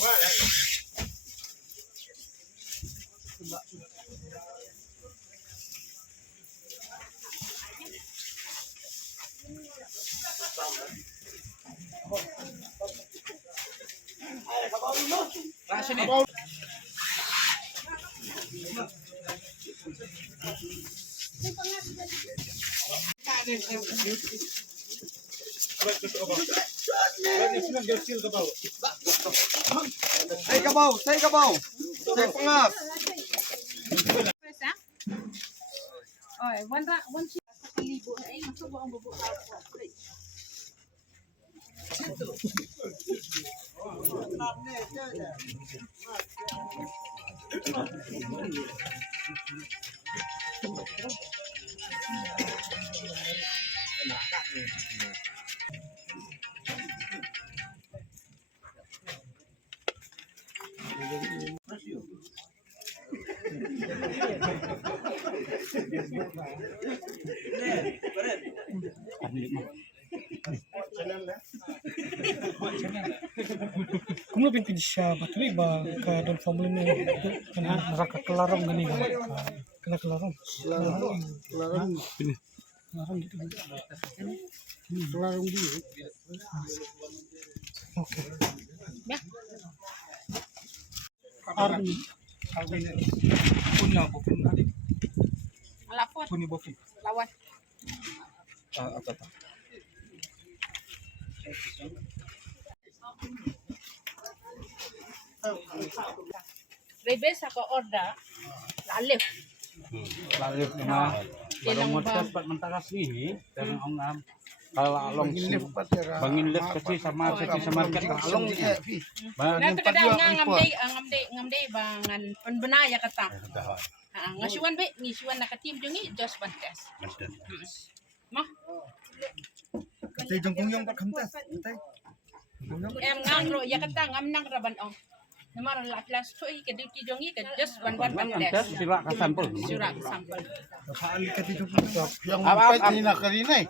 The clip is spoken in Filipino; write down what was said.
Say kabaw, say kabaw. Say pangas. Oy, one sheet sa kalibo ay masubo ang bubo ka. Kung lebih pindah siya bateri ba ka don family ni kena neraka kelarong gani kena kelarong kelarong gitu kelarong dia oke arni punya bukan tadi Lapot, punya bukan lawan. apa Rebes ako order. Lalip. Lalu nama Ilang ba? dapat mentakas ini dan orang kalau along bangin lep kecil sama market along Nato kada ngamday bangan penbenaya kata. Ngasuan be, ngisuan nakatim jungi just bantes. Mah. Katay jong kungyong pagkamtas. Katay. Em ngangro ya kata ngamnang raban ong. Namar latlas toy kediti jongi ke just one bantes. sila kasampel Surat sampel. Saan katay jong kungyong. Yang Kanina eh.